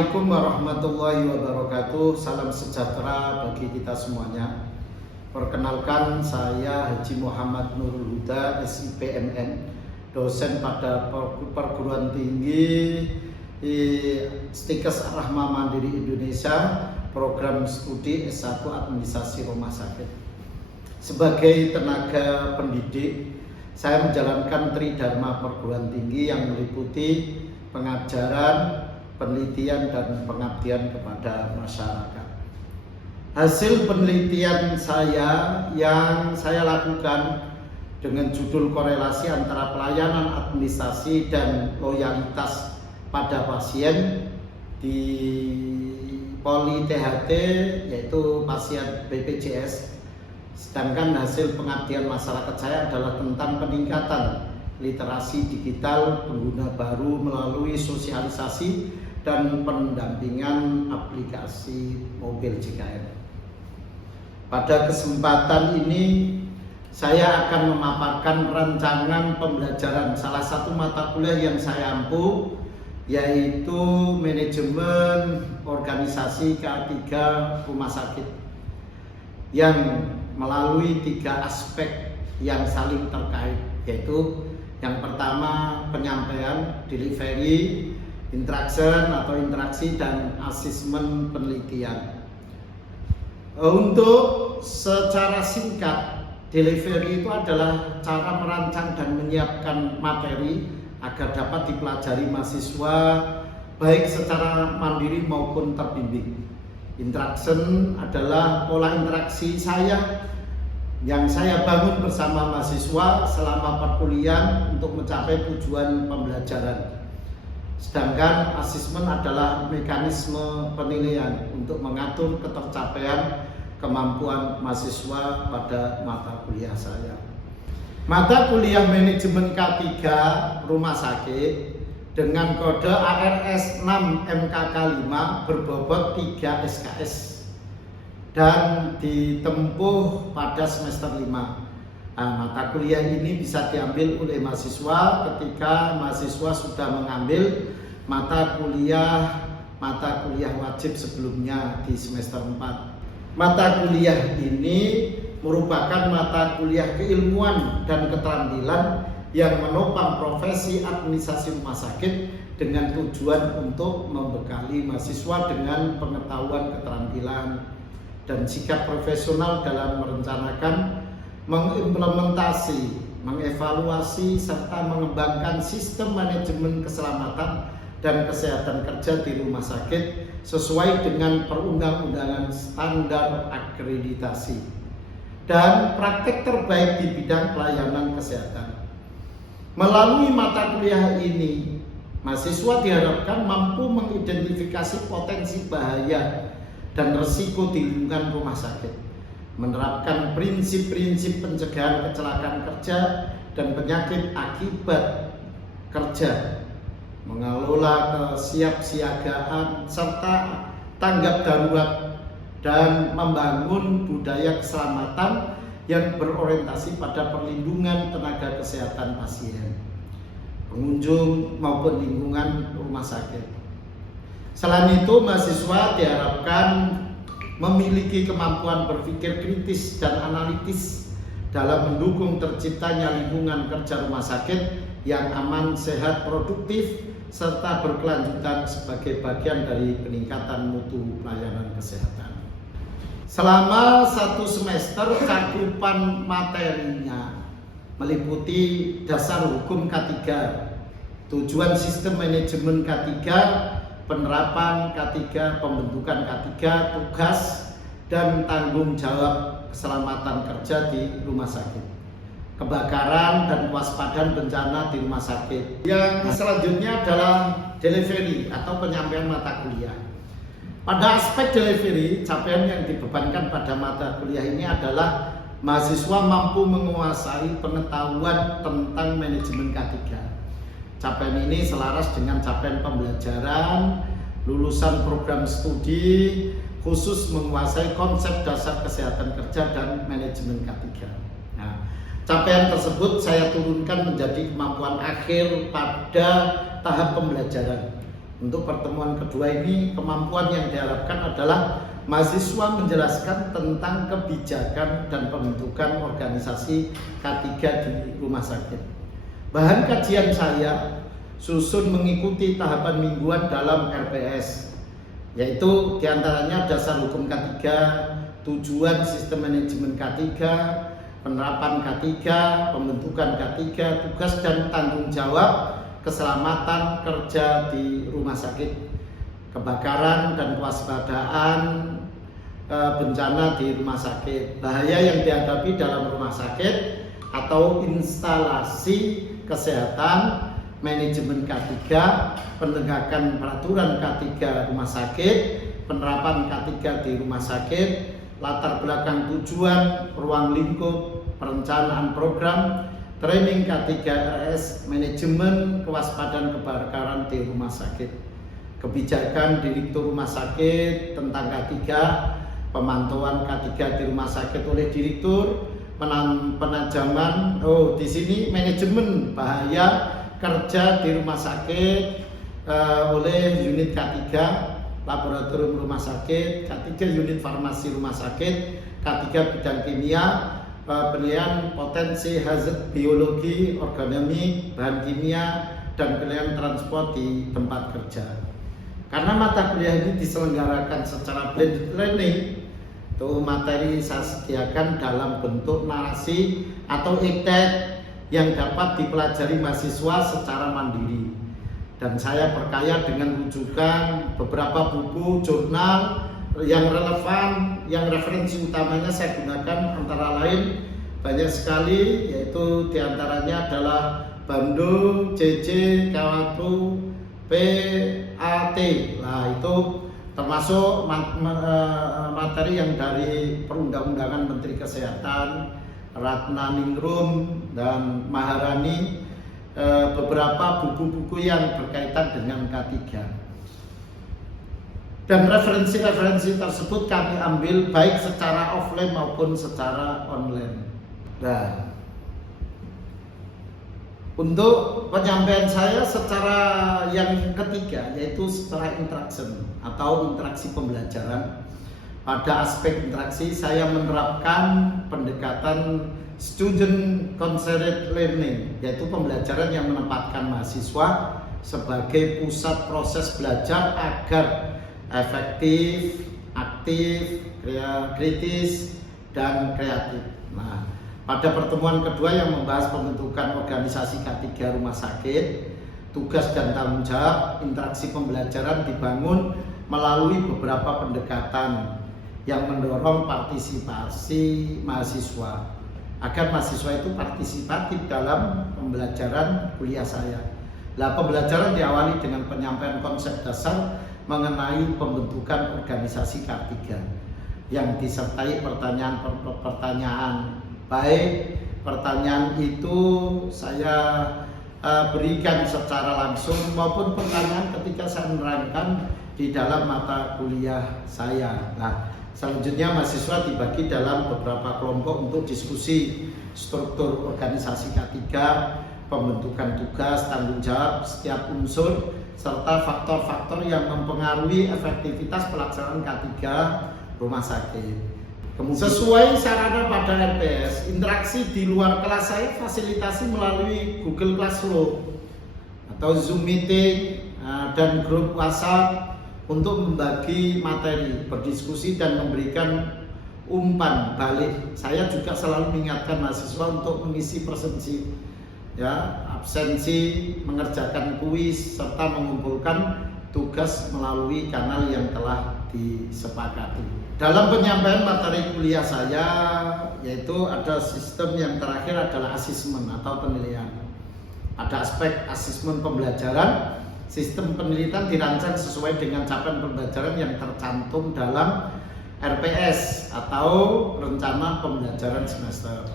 Assalamualaikum warahmatullahi wabarakatuh. Salam sejahtera bagi kita semuanya. Perkenalkan, saya Haji Muhammad Nurul Huda, SIPMN, dosen pada Perguruan Tinggi Stikes Ar-Rahma Mandiri Indonesia, program studi S1 Administrasi Rumah Sakit. Sebagai tenaga pendidik, saya menjalankan Tridharma Perguruan Tinggi yang meliputi pengajaran, penelitian, dan pengabdian kepada masyarakat. Hasil penelitian saya yang saya lakukan dengan judul korelasi antara pelayanan administrasi dan loyalitas pada pasien di Poli THT, yaitu pasien BPJS. Sedangkan hasil pengabdian masyarakat saya adalah tentang peningkatan literasi digital pengguna baru melalui sosialisasi dan pendampingan aplikasi mobil JKN. Pada kesempatan ini saya akan memaparkan rancangan pembelajaran salah satu mata kuliah yang saya ampuh, yaitu manajemen organisasi K3 rumah sakit, yang melalui 3 aspek yang saling terkait, yaitu yang pertama penyampaian, delivery, interaction atau interaksi, dan asesmen penelitian. Untuk secara singkat, delivery itu adalah cara merancang dan menyiapkan materi agar dapat dipelajari mahasiswa baik secara mandiri maupun terbimbing. Interaction adalah pola interaksi yang saya bangun bersama mahasiswa selama perkuliahan untuk mencapai tujuan pembelajaran. Sedangkan asesmen adalah mekanisme penilaian untuk mengatur ketercapaian kemampuan mahasiswa pada mata kuliah saya. Mata kuliah manajemen K3 rumah sakit dengan kode ARS 6 MKK 5 berbobot 3 SKS dan ditempuh pada semester 5. Mata kuliah ini bisa diambil oleh mahasiswa ketika mahasiswa sudah mengambil mata kuliah wajib sebelumnya di semester 4. Mata kuliah ini merupakan mata kuliah keilmuan dan keterampilan yang menopang profesi administrasi rumah sakit dengan tujuan untuk membekali mahasiswa dengan pengetahuan, keterampilan, dan sikap profesional dalam merencanakan, mengimplementasi, mengevaluasi, serta mengembangkan sistem manajemen keselamatan dan kesehatan kerja di rumah sakit sesuai dengan perundang-undangan standar akreditasi dan praktek terbaik di bidang pelayanan kesehatan. Melalui mata kuliah ini, mahasiswa diharapkan mampu mengidentifikasi potensi bahaya dan risiko di lingkungan rumah sakit, menerapkan prinsip-prinsip pencegahan kecelakaan kerja dan penyakit akibat kerja, mengelola kesiapsiagaan serta tanggap darurat, dan membangun budaya keselamatan yang berorientasi pada perlindungan tenaga kesehatan pasien, pengunjung maupun lingkungan rumah sakit. Selain itu, mahasiswa diharapkan memiliki kemampuan berpikir kritis dan analitis dalam mendukung terciptanya lingkungan kerja rumah sakit yang aman, sehat, produktif, serta berkelanjutan sebagai bagian dari peningkatan mutu pelayanan kesehatan. Selama 1 semester, cakupan materinya meliputi dasar hukum K3, tujuan sistem manajemen K3, penerapan K3, pembentukan K3, tugas dan tanggung jawab keselamatan kerja di rumah sakit, kebakaran dan kewaspadaan bencana di rumah sakit. Yang selanjutnya adalah delivery atau penyampaian mata kuliah. Pada aspek delivery, capaian yang dibebankan pada mata kuliah ini adalah mahasiswa mampu menguasai pengetahuan tentang manajemen K3. Capaian ini selaras dengan capaian pembelajaran lulusan program studi khusus menguasai konsep dasar kesehatan kerja dan manajemen K3. Nah, capaian tersebut saya turunkan menjadi kemampuan akhir pada tahap pembelajaran, Untuk pertemuan kedua ini, kemampuan yang diharapkan adalah mahasiswa menjelaskan tentang kebijakan dan pembentukan organisasi K3 di rumah sakit. Bahan kajian saya susun mengikuti tahapan mingguan dalam RPS, yaitu diantaranya dasar hukum K3, tujuan sistem manajemen K3, penerapan K3, pembentukan K3, tugas dan tanggung jawab keselamatan kerja di rumah sakit, kebakaran dan kewaspadaan bencana di rumah sakit, bahaya yang dihadapi dalam rumah sakit atau instalasi kesehatan, manajemen K3, penegakan peraturan K3 rumah sakit, penerapan K3 di rumah sakit, latar belakang tujuan, ruang lingkup, perencanaan program, training K3 RS, manajemen kewaspadaan kebakaran di rumah sakit, kebijakan direktur rumah sakit tentang K3, pemantauan K3 di rumah sakit oleh direktur, penajaman, di sini manajemen bahaya kerja di rumah sakit oleh unit K3, laboratorium rumah sakit, K3 unit farmasi rumah sakit, K3 bidang kimia, penilaian potensi hazard biologi, organik, bahan kimia, dan penilaian transport di tempat kerja. Karena mata kuliah ini diselenggarakan secara blended learning, materi saya sediakan dalam bentuk narasi atau e-text yang dapat dipelajari mahasiswa secara mandiri. Dan saya perkaya dengan rujukan beberapa buku, jurnal yang relevan, yang referensi utamanya saya gunakan antara lain banyak sekali, yaitu diantaranya adalah Bando, JJ, Kawatu, PAT. Nah, itu termasuk materi yang dari Perundang-undangan Menteri Kesehatan, Ratna Ningrum dan Maharani, beberapa buku-buku yang berkaitan dengan K3. Dan referensi-referensi tersebut kami ambil baik secara offline maupun secara online. Nah, untuk penyampaian saya secara yang ketiga, yaitu secara interaction atau interaksi pembelajaran. Pada aspek interaksi saya menerapkan pendekatan student centered learning, yaitu pembelajaran yang menempatkan mahasiswa sebagai pusat proses belajar agar efektif, aktif, kritis, dan kreatif. Nah, pada pertemuan kedua yang membahas pembentukan organisasi K3 rumah sakit, tugas dan tanggung jawab interaksi pembelajaran dibangun melalui beberapa pendekatan yang mendorong partisipasi mahasiswa agar mahasiswa itu partisipatif dalam pembelajaran kuliah saya. Nah, pembelajaran diawali dengan penyampaian konsep dasar mengenai pembentukan organisasi K3 yang disertai pertanyaan-pertanyaan. Baik pertanyaan itu saya berikan secara langsung maupun pertanyaan ketika saya menerangkan di dalam mata kuliah saya. Nah, selanjutnya mahasiswa dibagi dalam beberapa kelompok untuk diskusi struktur organisasi K3, pembentukan tugas, tanggung jawab setiap unsur, serta faktor-faktor yang mempengaruhi efektivitas pelaksanaan K3 rumah sakit. Kemudian, sesuai sarana pada RPS, interaksi di luar kelas saya fasilitasi melalui Google Classroom atau Zoom meeting dan grup WhatsApp untuk membagi materi, berdiskusi dan memberikan umpan balik. Saya juga selalu mengingatkan mahasiswa untuk mengisi presensi, absensi, mengerjakan kuis, serta mengumpulkan tugas melalui kanal yang telah disepakati. Dalam penyampaian materi kuliah saya, yaitu ada sistem yang terakhir adalah asesmen atau penilaian. Ada aspek asesmen pembelajaran. Sistem penelitian dirancang sesuai dengan capaian pembelajaran yang tercantum dalam RPS atau rencana pembelajaran semester.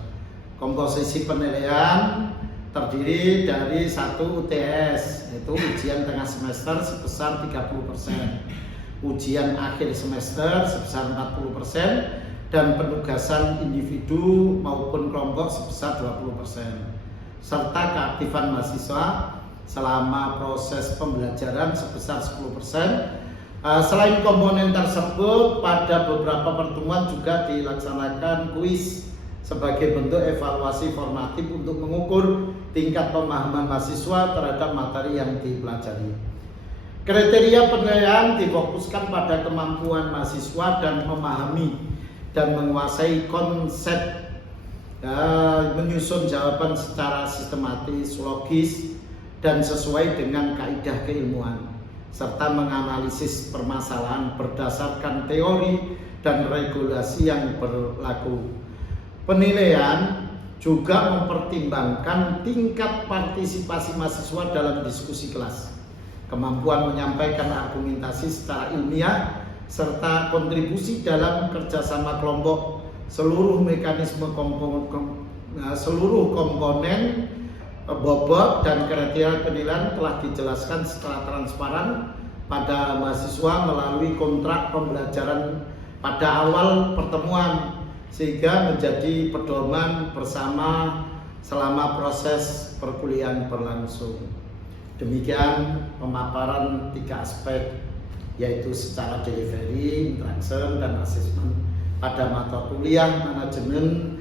Komposisi penilaian terdiri dari 1 UTS, yaitu ujian tengah semester sebesar 30%, ujian akhir semester sebesar 40%, dan penugasan individu maupun kelompok sebesar 20%, serta keaktifan mahasiswa selama proses pembelajaran sebesar 10%. Selain komponen tersebut, pada beberapa pertemuan juga dilaksanakan kuis sebagai bentuk evaluasi formatif untuk mengukur tingkat pemahaman mahasiswa terhadap materi yang dipelajari. Kriteria penilaian difokuskan pada kemampuan mahasiswa dan memahami dan menguasai konsep, menyusun jawaban secara sistematis, logis, dan sesuai dengan kaidah keilmuan, serta menganalisis permasalahan berdasarkan teori dan regulasi yang berlaku. Penilaian juga mempertimbangkan tingkat partisipasi mahasiswa dalam diskusi kelas, kemampuan menyampaikan argumentasi secara ilmiah, serta kontribusi dalam kerjasama kelompok. Seluruh mekanisme seluruh komponen bobot dan kriteria penilaian telah dijelaskan secara transparan pada mahasiswa melalui kontrak pembelajaran pada awal pertemuan, sehingga menjadi pedoman bersama selama proses perkuliahan berlangsung. Demikian pemaparan 3 aspek, yaitu secara delivery, interaction, dan asesmen pada mata kuliah manajemen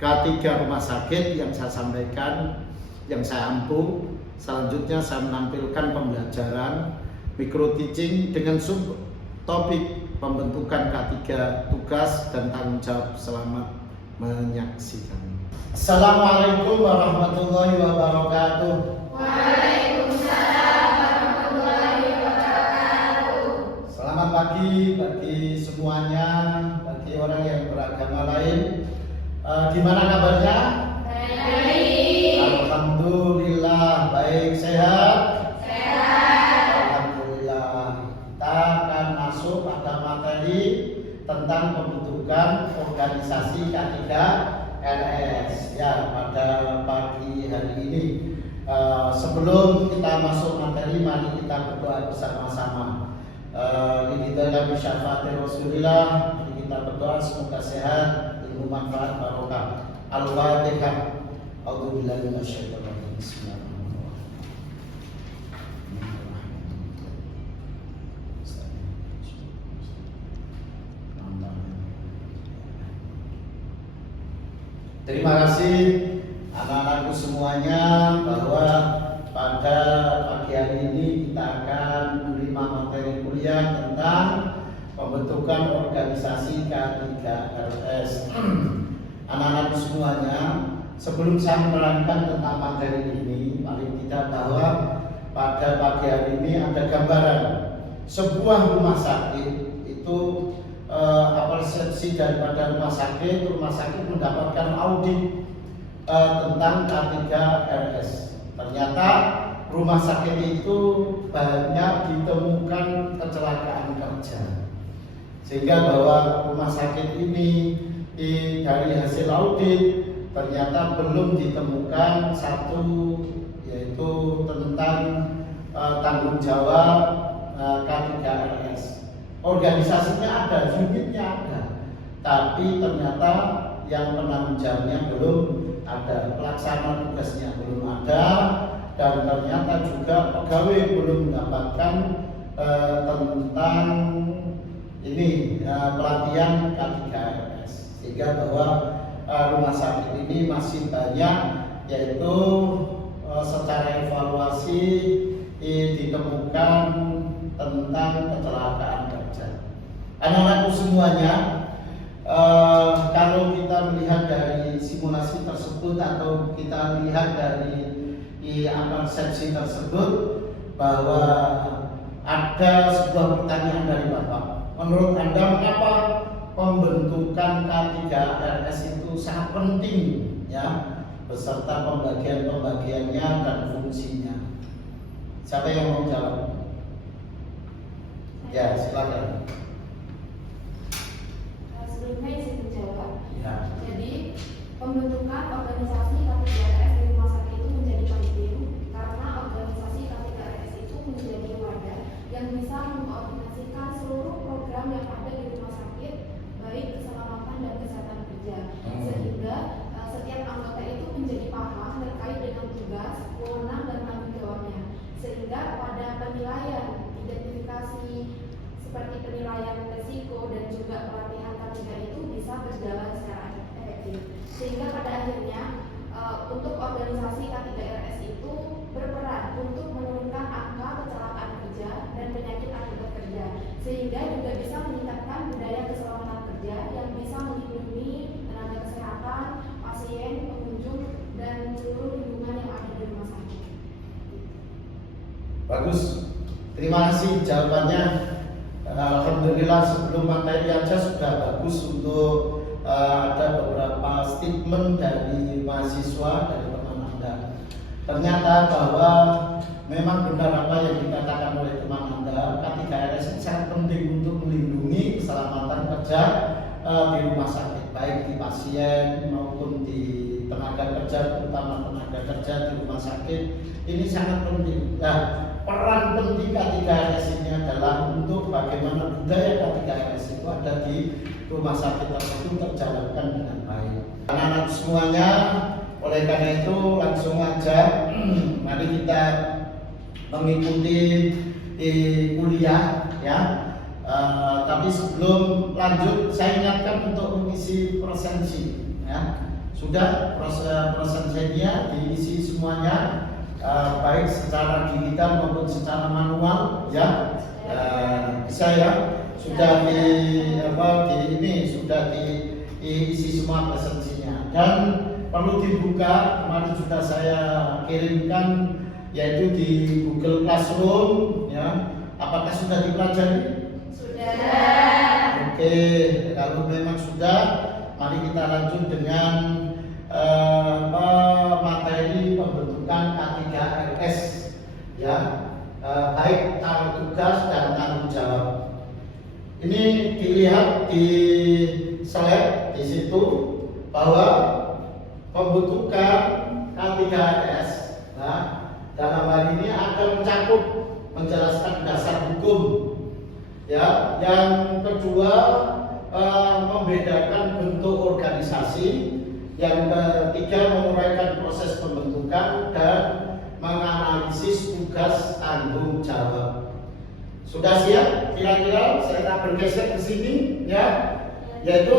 K3 rumah sakit yang saya sampaikan, yang saya ampu. Selanjutnya saya menampilkan pembelajaran micro teaching dengan subtopik pembentukan K3 tugas dan tanggung jawab. Selamat menyaksikan. Assalamualaikum warahmatullahi wabarakatuh. Waalaikumsalam warahmatullahi wabarakatuh. Selamat pagi bagi semuanya, bagi orang yang beragama lain. Gimana kabarnya? Baik. Alhamdulillah, baik, sehat? Sehat. Alhamdulillah. Kita akan masuk pada materi tentang pembentukan organisasi K3 RS ya pada pagi hari ini. Sebelum kita masuk materi, mari kita berdoa bersama-sama. Lillahi syafaati Rasulillah. Mari kita berdoa semoga sehat, ilmu manfaat, barokah. Al-Fatihah. A'udzubillahi minasyaitonir rajim. Bismillahirrahmanirrahim. Terima kasih anak-anakku semuanya, bahwa pada pagi hari ini kita akan menerima materi kuliah tentang pembentukan organisasi K3 RS. Anak-anakku semuanya, sebelum saya menerangkan tentang materi ini, paling tidak bahwa pada pagi hari ini ada gambaran sebuah rumah sakit itu apresiasi daripada rumah sakit mendapatkan audit tentang K3 RS. Ternyata rumah sakit itu banyak ditemukan kecelakaan kerja, sehingga bahwa rumah sakit ini dari hasil audit ternyata belum ditemukan satu, yaitu tentang tanggung jawab K3 RS. Organisasinya ada, unitnya ada, tapi ternyata yang penanggung jawabnya belum ada, pelaksana tugasnya belum ada, dan ternyata juga pegawai belum mendapatkan tentang ini pelatihan K3 RS, sehingga bahwa rumah sakit ini masih banyak, yaitu secara evaluasi ditemukan tentang kecelakaan kerja. Anak-anakku semuanya, kalau kita melihat dari simulasi tersebut atau kita lihat dari persepsi tersebut, bahwa ada sebuah pertanyaan dari Bapak. Menurut Anda, mengapa pembentukan K3 RS itu sangat penting, ya, beserta pembagian-pembagiannya dan fungsinya? Siapa yang mau jawab? Ya, silakan. Sebelumnya izin menjawab. Ya. Jadi pembentukan organisasi K3 RS di rumah sakit itu menjadi penting karena organisasi K3 RS itu menjadi wadah yang bisa mengkoordinasikan seluruh program yang ada di rumah sakit, baik keselamatan dan kesehatan kerja, sehingga setiap anggota itu menjadi paham terkait dengan tugas, wewenang dan tanggung jawabnya. Bagus. Terima kasih jawabannya. Alhamdulillah sebelum materi aja sudah bagus untuk ada beberapa statement dari mahasiswa dari teman Anda. Ternyata bahwa memang benar apa yang dikatakan oleh teman Anda, K3RS ini sangat penting untuk melindungi keselamatan kerja di rumah sakit, baik di pasien maupun di tenaga kerja, terutama tenaga kerja di rumah sakit. Ini sangat penting. Nah, peran penting K3RS ini adalah untuk bagaimana budaya K3RS itu ada di rumah sakit tersebut terjalankan dengan baik. Anak-anak semuanya, oleh karena itu langsung aja mari kita mengikuti kuliah ya. Tapi sebelum lanjut saya ingatkan untuk mengisi presensi ya. Sudah presensinya diisi semuanya, baik secara digital maupun secara manual ya. Bisa ya, sudah sudah diisi semua presensinya dan perlu dibuka. Kemarin sudah saya kirimkan yaitu di Google Classroom ya. Apakah sudah dipelajari? Sudah. Oke, kalau memang sudah, mari kita lanjut dengan materi pembentukan K3RS ya, baik tugas dan tanggung jawab. Ini dilihat di slide di situ bahwa pembentukan K3RS dalam hal ini akan mencakup menjelaskan dasar hukum ya. Yang kedua membedakan bentuk organisasi. Yang ketiga menguraikan proses pembentukan dan menganalisis tugas tanggung jawab. Sudah siap? Kira-kira saya tak bergeser ke sini ya. Yaitu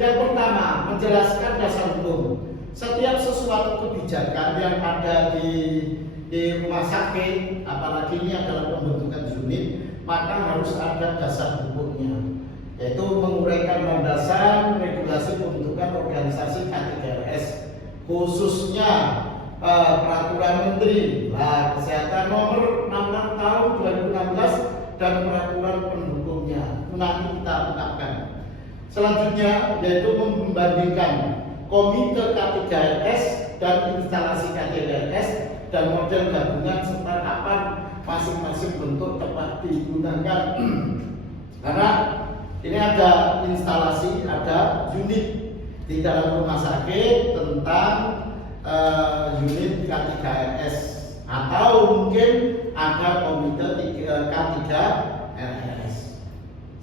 yang pertama menjelaskan dasar hukum. Setiap sesuatu kebijakan yang ada di rumah sakit, apalagi ini adalah pembentukan unit, maka harus ada dasar hukumnya, yaitu menguraikan landasan regulasi pembentukan organisasi K3RS, khususnya peraturan Menteri Kesehatan nomor 66 tahun 2016 dan peraturan pendukungnya. Nanti kita ungkapkan. Selanjutnya yaitu membandingkan komite K3RS dan instalasi K3RS dan model gabungan serta kapan masing-masing bentuk tepat digunakan. Karena ini ada instalasi, ada unit di dalam rumah sakit tentang unit K3RS atau mungkin ada komite K3RS.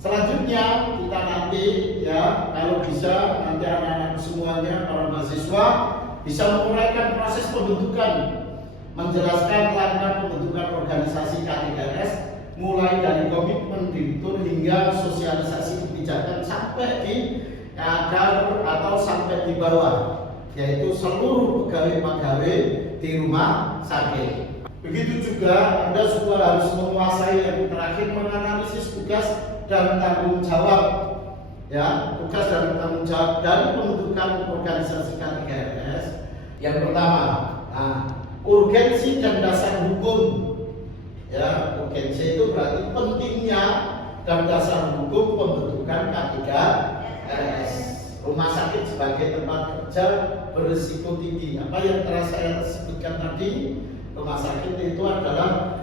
Selanjutnya kita nanti ya, kalau bisa nanti anak-anak semuanya para mahasiswa bisa menguraikan proses pembentukan, menjelaskan langkah pembentukan organisasi K3RS mulai dari komitmen direktur hingga sosialisasi kebijakan sampai di akar atau sampai di bawah, yaitu seluruh pegawai-pegawai di rumah sakit. Begitu juga Anda juga harus menguasai yang terakhir menganalisis tugas dan tanggung jawab ya, tugas dan tanggung jawab dari pembentukan organisasi K3RS. Yang pertama, urgensi dan dasar hukum ya. Urgensi itu berarti pentingnya dan dasar hukum pembentukan K3RS. Rumah sakit sebagai tempat kerja berisiko tinggi. Apa yang telah saya sebutkan tadi, rumah sakit itu adalah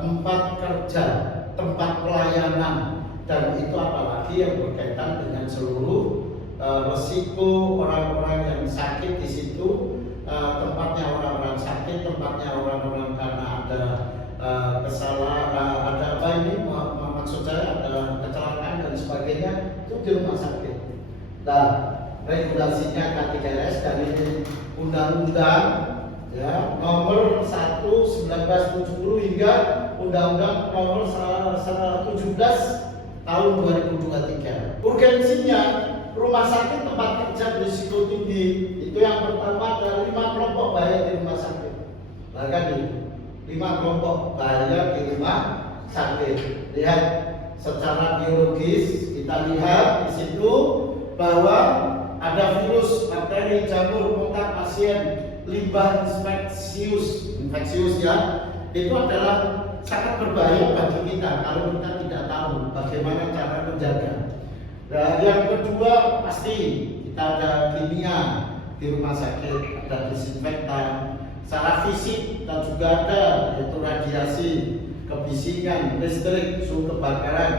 tempat kerja, tempat pelayanan, dan itu apalagi yang berkaitan dengan seluruh risiko orang-orang yang sakit di situ. Tempatnya orang-orang sakit, tempatnya orang-orang karena ada kesalahan, ada apa ini maksud saya ada kecelakaan dan sebagainya, itu di rumah sakit. Nah, regulasinya K3RS dari undang-undang ya nomor 1/1970 hingga undang-undang nomor 17 tahun 2023. Urgensinya rumah sakit tempat kerja berisiko tinggi. Itu yang pertama ada 5 kelompok bahaya di rumah sakit. Nah kan ini 5 kelompok bahaya di rumah sakit. Lihat secara biologis, kita lihat di situ bahwa ada virus, bakteri, jamur, kontak pasien, limbah infeksius ya, itu adalah sangat berbahaya bagi kita kalau kita tidak tahu bagaimana cara menjaga. Nah, yang kedua pasti kita ada kimia di rumah sakit, ada disinfektan. Secara fisik kita juga ada, yaitu radiasi, kebisingan, listrik, suhu kebakaran.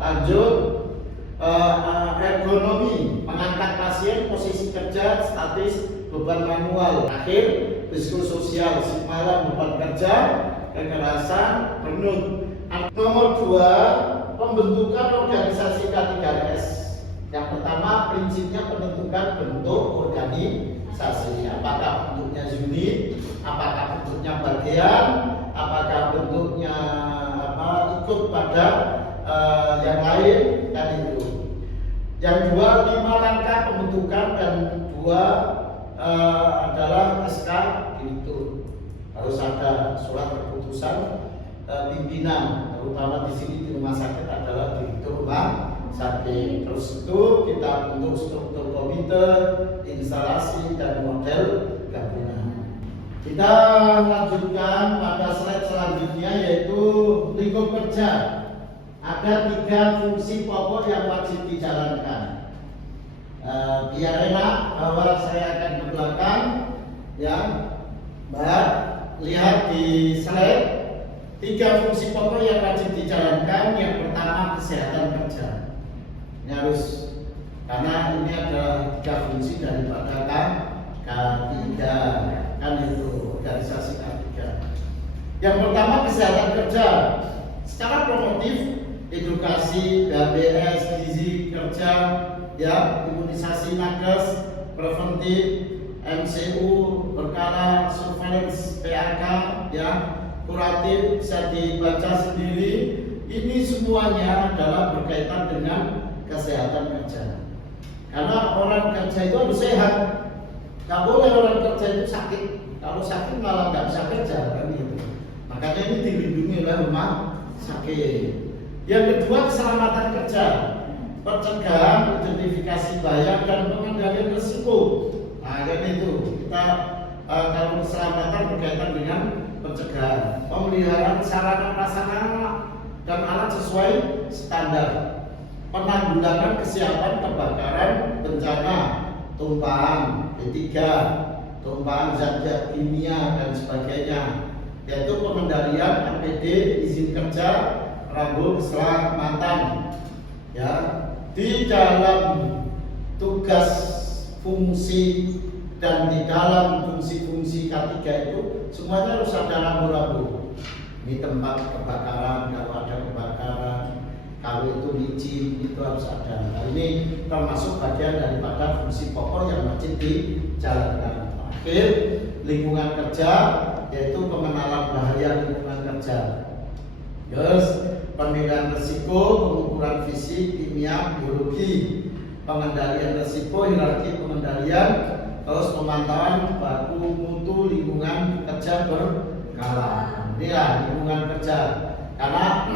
Lanjut ergonomi, mengangkat pasien, posisi kerja, statis, beban manual. Akhir psikososial, malam, beban kerja, kekerasan, burnout. Nomor 2, pembentukan organisasi K3S. Yang pertama, prinsipnya penentukan bentuk organisasi. Apakah bentuknya unit, apakah bentuknya bagian, apakah bentuknya ikut pada yang lain, dan itu. Yang 2, 5 langkah pembentukan, dan 2 adalah SK itu. Harus ada surat keputusan pimpinan, terutama di sini di rumah sakit adalah direktur rumah sakit. Terus itu kita bentuk struktur komite, instalasi, dan model gabungan. Kita lanjutkan pada slide selanjutnya, yaitu lingkup kerja. Ada 3 fungsi pokok yang wajib dijalankan. Biar enak bahwa saya akan ke belakang, ya, Mbak, lihat di slide 3 fungsi pokok yang wajib dijalankan. Yang pertama, kesehatan kerja. Ini harus, karena ini adalah 3 fungsi daripada K3, kan itu organisasi K3. Yang pertama, kesehatan kerja. Secara promotif, edukasi, BHBS, gizi kerja, ya, imunisasi nakes, preventif, MCU, berkala, surveillance, PAK, ya, kuratif, bisa dibaca sendiri. Ini semuanya adalah berkaitan dengan kesehatan kerja. Karena orang kerja itu harus sehat. Tidak boleh orang kerja itu sakit. Kalau sakit malah nggak bisa kerja, kan gitu. Makanya ini dilindungi oleh rumah sakit. Yang kedua, keselamatan kerja, pencegahan, identifikasi bahaya, dan pengendalian risiko. Nah, kan itu kita kalau keselamatan berkaitan dengan pencegahan, pemeliharaan sarana prasarana dan alat sesuai standar, penanggulangan kesiapan kebakaran, bencana, tumpahan B3, tumpahan zat-zat kimia dan sebagainya, yaitu pengendalian APD, izin kerja, rambu keselamatan, ya. Di dalam tugas, fungsi, dan di dalam fungsi-fungsi K3 itu semuanya harus ada rambu-rambu. Ini tempat kebakaran, kalau ada kebakaran, kalau itu licin, itu harus ada. Nah, ini termasuk bagian daripada fungsi pokok yang wajib dijalankan. Akhir, lingkungan kerja, yaitu pengenalan bahaya lingkungan kerja. Yes, penilaian risiko, pengukuran fisik, kimia, biologi, pengendalian risiko, hierarki pengendalian, terus pemantauan baku mutu lingkungan kerja berkala. Inilah lingkungan kerja. Karena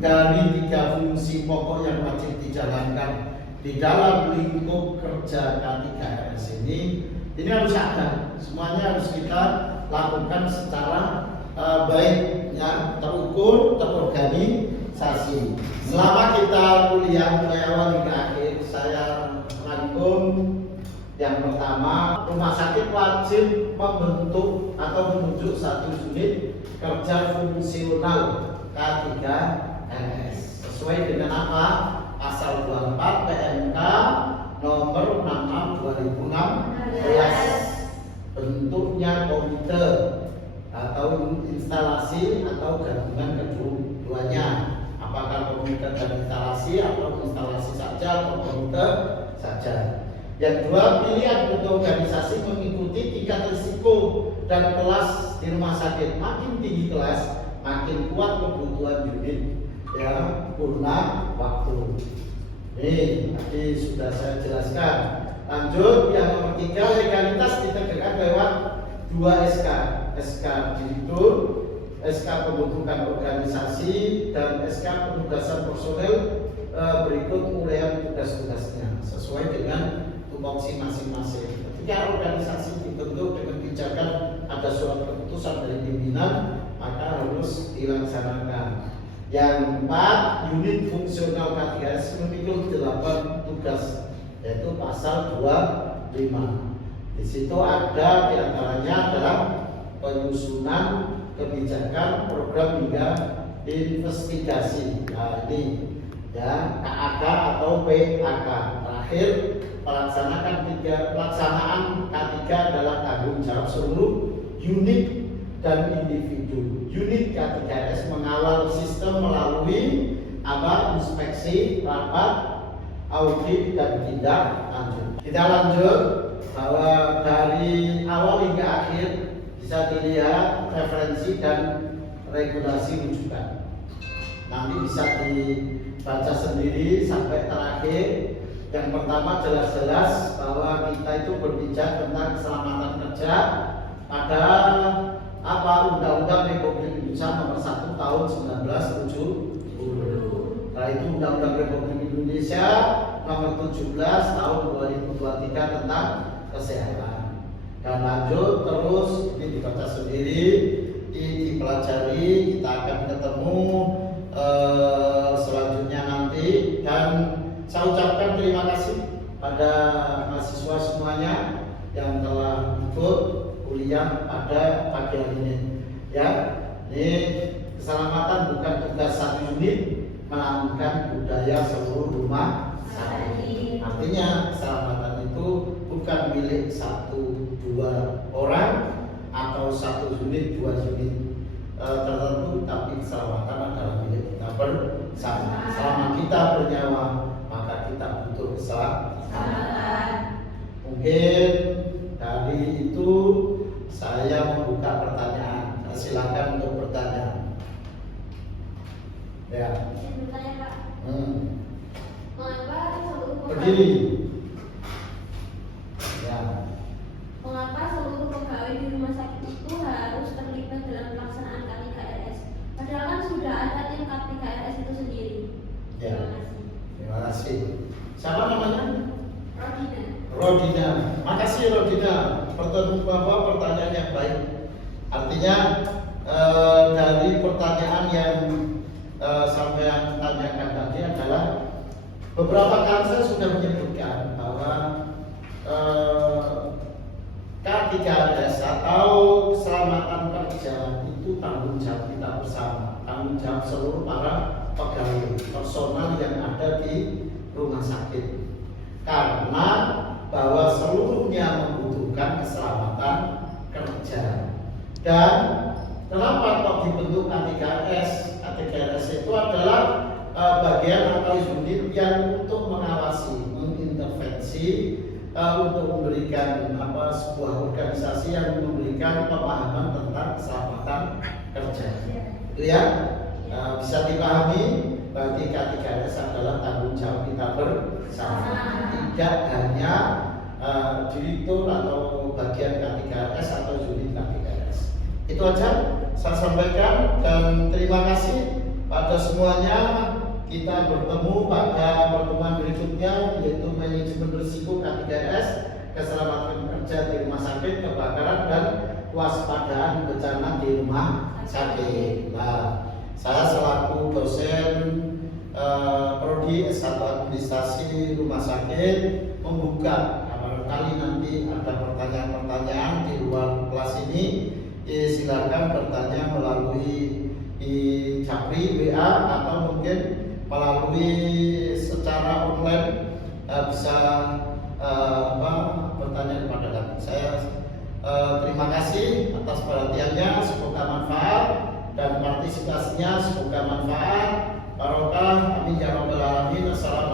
dari 3 fungsi pokok yang wajib dijalankan di dalam lingkup kerja K3S ini harus ada. Semuanya harus kita lakukan secara baik, ya, terukur, terorganisasi. Selama kita kuliah mulai awal hingga akhir, saya rangkum. Yang pertama, rumah sakit wajib membentuk atau menunjuk 1 unit kerja fungsional K3RS sesuai dengan apa? Pasal 24 PMK nomor 66/2016. Bentuknya komite atau instalasi atau gabungan keduanya. Apakah komite dan instalasi atau instalasi saja atau komite saja. Yang 2, pilihan bentuk organisasi mengikuti tingkat risiko dan kelas di rumah sakit. Makin tinggi kelas, makin kuat kebutuhan unit, ya, purna waktu. Ini tadi sudah saya jelaskan. Lanjut, yang nomor 3, legalitas ditegakkan lewat 2 SK. SK direktur, SK pembentukan organisasi, dan SK penugasan personel berikut uraian tugas-tugasnya sesuai dengan tupoksi masing-masing. Ketika organisasi dibentuk dengan kebijakan ada surat keputusan dari pimpinan, maka harus dilaksanakan. Yang 4, unit fungsional K3S memikul 8 tugas, yaitu pasal 25. Di situ ada diantaranya adalah penyusunan kebijakan, program hingga investigasi. Nah ini ya KAK atau PAK. Terakhir pelaksanaan K3 adalah tanggung jawab seluruh unit dan individu. Unit K3S mengawal sistem melalui inspeksi, rapat, audit, dan tindak lanjut. Kita lanjut bahwa dari awal hingga akhir bisa dilihat referensi dan regulasi rujukan. Nanti bisa dibaca sendiri sampai terakhir. Yang pertama jelas-jelas bahwa kita itu berbicara tentang keselamatan kerja pada Undang-Undang Republik Indonesia Nomor 1 Tahun 1970. Setelah itu Undang-Undang Republik Indonesia Nomor 17 Tahun 2023 tentang kesehatan. Dan lanjut terus ini dibaca sendiri, dipelajari, kita akan ketemu selanjutnya nanti. Dan saya ucapkan terima kasih pada mahasiswa semuanya yang telah ikut kuliah pada pagi hari ini. Ya, ini keselamatan bukan tugas satu unit, melainkan budaya seluruh rumah sakit. Artinya keselamatan itu bukan milik 1-2 orang atau 1 unit 2 unit tertentu, tapi keselamatan adalah milik kita bersama. Selama kita bernyawa, maka kita butuh keselamatan. Mungkin dari itu saya membuka pertanyaan. Silakan untuk bertanya. Ya. Saya bertanya Pak. Mengapa seluruh Berdiri. Ya. Mengapa seluruh pegawai di rumah sakit itu harus terlibat dalam pelaksanaan K3RS? Padahal kan sudah ada tim K3RS itu sendiri. Ya. Terima kasih. Terima kasih. Siapa namanya? Rodina. Rodina. Makasih Rodina. Pertanyaan yang baik. Artinya dari pertanyaan yang sampai tanyakan tadi adalah beberapa kali saya sudah menyebutkan bahwa K3RS atau keselamatan kerja itu tanggung jawab kita bersama, tanggung jawab seluruh para pegawai personal yang ada di rumah sakit. Karena bahwa seluruhnya membutuhkan keselamatan kerja. Dan kenapa kok dibentuk K3RS? K3RS itu adalah bagian atau unit yang untuk mengawasi, mengintervensi, untuk memberikan sebuah organisasi yang memberikan pemahaman tentang keselamatan kerja. Itu ya, bisa dipahami. Bagi K3RS adalah tanggung jawab kita bersama, tidak hanya direktur atau bagian K3RS atau unit K3RS. Itu aja saya sampaikan dan terima kasih pada semuanya. Kita bertemu pada pertemuan berikutnya, yaitu manajemen risiko K3RS, keselamatan kerja di rumah sakit, kebakaran dan kewaspadaan bencana di rumah sakit. Nah, saya selaku dosen Prodi S1 Administrasi Rumah Sakit membuka, barangkali nanti ada pertanyaan-pertanyaan di luar kelas ini, silakan bertanya melalui di Capri WA atau mungkin melalui secara online, bisa bertanya kepada kami. Saya terima kasih atas perhatiannya, semoga manfaat dan partisipasinya, semoga manfaat. Barokah, amin ya rabbal alamin. Assalamualaikum.